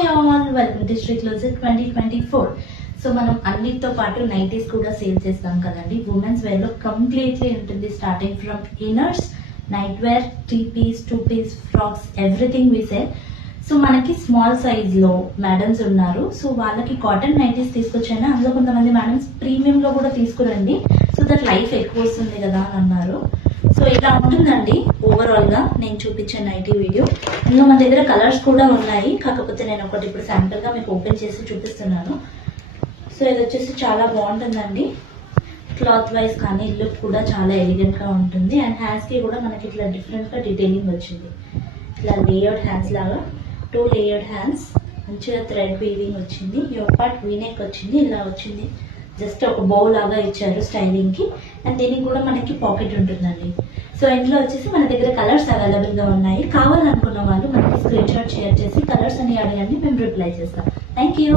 Hi all, welcome to Shri closure 2024. So మనం అన్నిటితో పాటు నైటీస్ కూడా సేల్ చేస్తాం కదండి. ఉమెన్స్ వేర్ లో కంప్లీట్లీ ఉంటుంది, starting from inners, night wear, 3-piece, 2-piece, frocks, everything we sale. So మనకి స్మాల్ సైజ్ లో మేడమ్స్ ఉన్నారు, సో వాళ్ళకి కాటన్ నైటీస్ తీసుకొచ్చాను. అందులో కొంతమంది మేడమ్స్ ప్రీమియం లో కూడా తీసుకురండి, సో దట్ లైఫ్ ఎక్కువ వస్తుంది కదా అని అన్నారు. సో ఇలా ఉంటుందండి ఓవరాల్ గా నేను చూపించే నైటీ వీడియో. ఇందులో మన దగ్గర కలర్స్ కూడా ఉన్నాయి, కాకపోతే నేను ఒకటి ఇప్పుడు శాంపుల్ గా మీకు ఓపెన్ చేసి చూపిస్తున్నాను. సో ఇది వచ్చేసి చాలా బాగుంటుందండి, క్లాత్ వైజ్ కానీ లుక్ కూడా చాలా ఎలిగెంట్ గా ఉంటుంది. అండ్ హ్యాండ్స్ కి కూడా మనకి ఇట్లా డిఫరెంట్ గా డీటెయిలింగ్ వచ్చింది. ఇట్లా లేయర్డ్ హ్యాండ్స్ లాగా 2 లేయర్డ్ హ్యాండ్స్, మంచిగా థ్రెడ్ వీవింగ్ వచ్చింది. యోక్ పార్ట్ వీనెక్ వచ్చింది, ఇలా వచ్చింది. జస్ట్ ఒక బౌ లాగా ఇచ్చారు స్టైలింగ్ కి. అండ్ దీనికి కూడా మనకి పాకెట్ ఉంటుందండి. సో ఇందులో వచ్చేసి మన దగ్గర కలర్స్ అవైలబుల్ గా ఉన్నాయి. కావాలనుకున్న వాళ్ళు మనకి స్క్రీన్ షాట్ షేర్ చేసి కలర్స్ అని అడగండి, మేము రిప్లై చేస్తాం. Thank you.